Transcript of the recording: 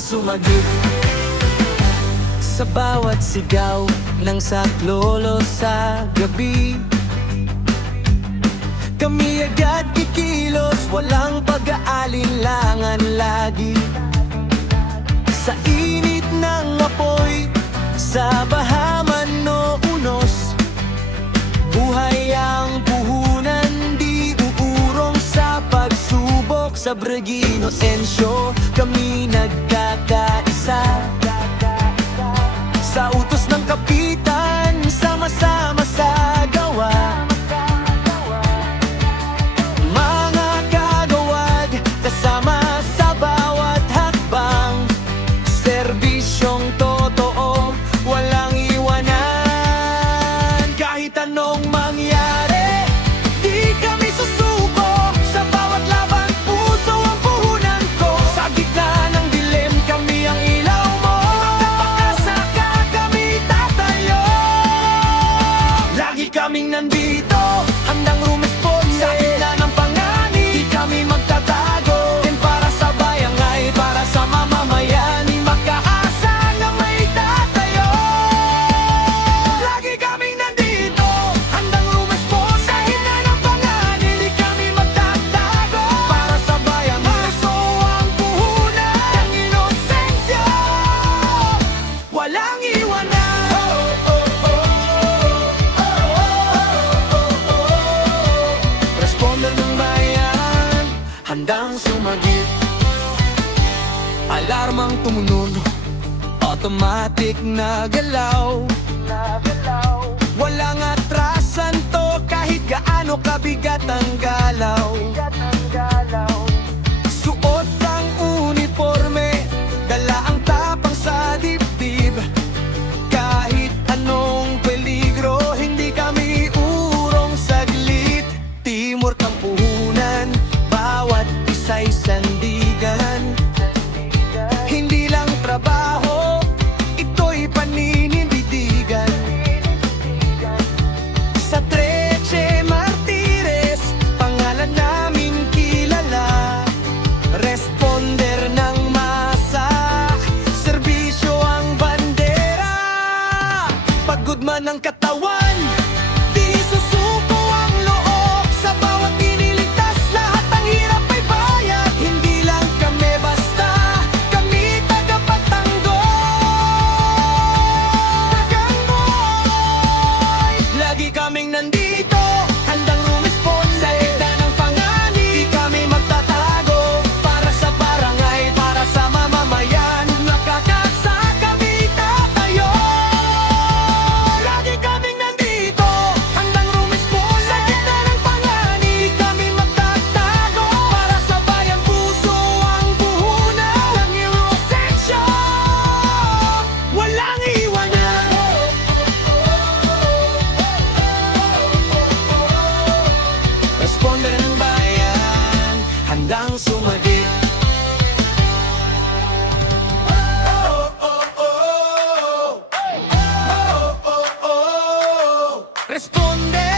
sumagip sa bawat sigaw ng saklolo sa gabi. Kami agad kikilos, walang pag-aalinlangan lagi. Sa init ng apoy, sa bahaman o unos, buhay ang puhunan, di uurong sa pagsubok. Sa Breguino Ensyo, kami nagkakaisa. Sa utos ng kapitan, sama-sama sa gawa. Mga kagawad, kasama sa bawat hakbang. Serbisyong totoo, walang iwanan. Kahit anong mangyari, di kami susuko. Sa bawat laban, puso ang puhunan ko. Sa gitna ng dilim, kami ang ilaw mo. Magkapakasaka, kami tatayo. Lagi kaming nandito, handang rumisponde. Sa gitna ng panganib, di kami magtatago. Din para sa bayang ay para sa mamamayan. Makaasa na may tatayo. Lagi kaming nandito, handang rumisponde. Sa gitna ng panganib, di kami magtatago. Para sa bayang puso ang puhunan ng inosensya, walang iwanan. Responder ng bayan, handang sumagip. Alarmang tumunog, automatic na galaw. Walang atrasan to, kahit gaano kabigat ang galaw. Suot ang uniforme, dala ang tapang sa dibdib. Kahit anong peligro, hindi kami urong saglit. Timur kang puhunan, bawat isa'y sandigan. Hindi lang trabaho, ito'y paninindigan. Sa 13 Martires, pangalan namin kilala. Responder ng masa, serbisyo ang bandera. Pagod man ang katawan, di susuko ang loob. Sa bawat iniligtas, lahat ang hirap ay bayad. Hindi lang kami basta, kami tagapagtanggol. Lagi kaming nandito, handang rumisponde. Sa gitna ng panganib, di kami magtatago. Para sa barangay, para sa mamamayan. Nakakasa, kami tatayo. Lagi kaming nandito, handang rumisponde. Sa gitna ng panganib, di kami magtatago. Para sa bayan, puso ang puhunan ng inosensya, walang iwanan. Responder ng bayan, handang sumagip. Responde